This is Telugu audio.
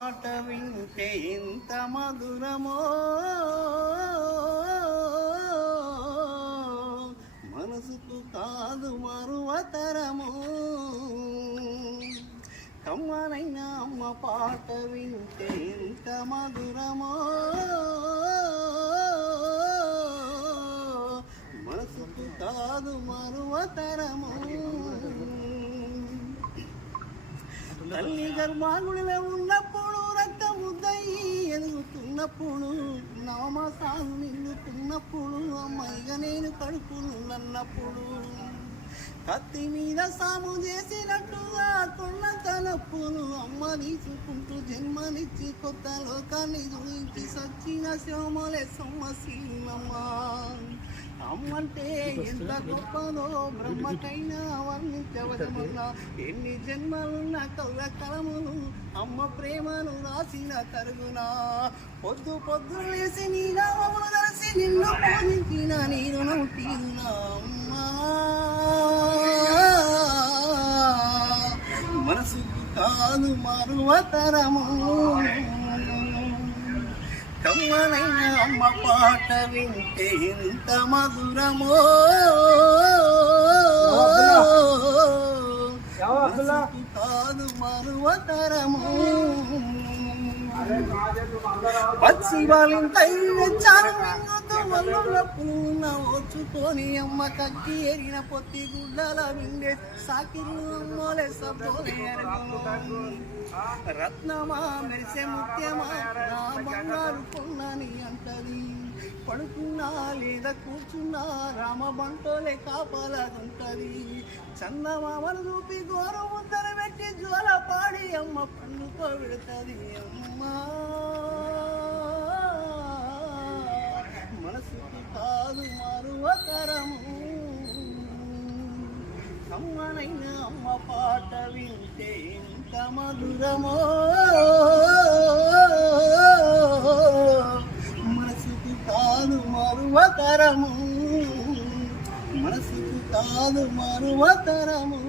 పాట వింటే ఎంత మధురమో మనసుకు కాదు మరువతరము. కమ్మనైన అమ్మ పాట వింటే ఎంత మధురమో మనసుకు కాదు మరువతరము. తల్లి గర్భాగుడిలో ఉన్నప్పుడు రక్తముద్దయి ఎదుగుతున్నప్పుడు నవమాసాలు నిండుతున్నప్పుడు అమ్మాయిగా నేను కడుపును నన్నప్పుడు కత్తి మీద సాము చేసినట్టుగా కొన్న తలప్పును అమ్మ తీసుకుంటూ జన్మనిచ్చి కొత్త లోకాన్ని చూపించి సచ్చిన శోమలే సొమ్మసీనమ్మా. అమ్మంటే ఎంత గొప్పదో బ్రహ్మకైనా వర్ణించవలమన్నా. ఎన్ని జన్మలున్న కౌర కలములు అమ్మ ప్రేమను రాసిన తరుగునా. పొద్దు పొద్దు లేసి నీ నామములు దర్శి నిన్ను పూజించిన నేను తీరునా అమ్మా. మనసుకు కాదు మరువతరము. కమ్మనైన అమ్మ పాట వింటే ఎంత మధురమో మనసుకు కాదు మరువతరము. పచ్చి వాళ్ళింతై వెచ్చారు విందుతూ వల్లులప్పుడు ఓర్చుకొని అమ్మ కక్కి ఎరిన పొత్తి గుడ్డల విండే సాకిర్లు అమ్మోలే సబ్బోలే రత్నమా మెరిసే ముత్యమా నా బంగారు కొన్నని అంటది. పడుకున్నా లేదా కూర్చున్నా రామ బంటోలే కాపలాదుంటది. చందమామను చూపి ఘోర ముద్దర పెట్టి జ్వల పాడి అమ్మ పండుకో పెడతది అమ్మా. మనసుకు కాదు మరువతరము. అమ్మనైన అమ్మ పాట వింటే ఎంత మధురమో మనసుకు కాదు మరువతరము. మనసుకు కాదు మరువతరము.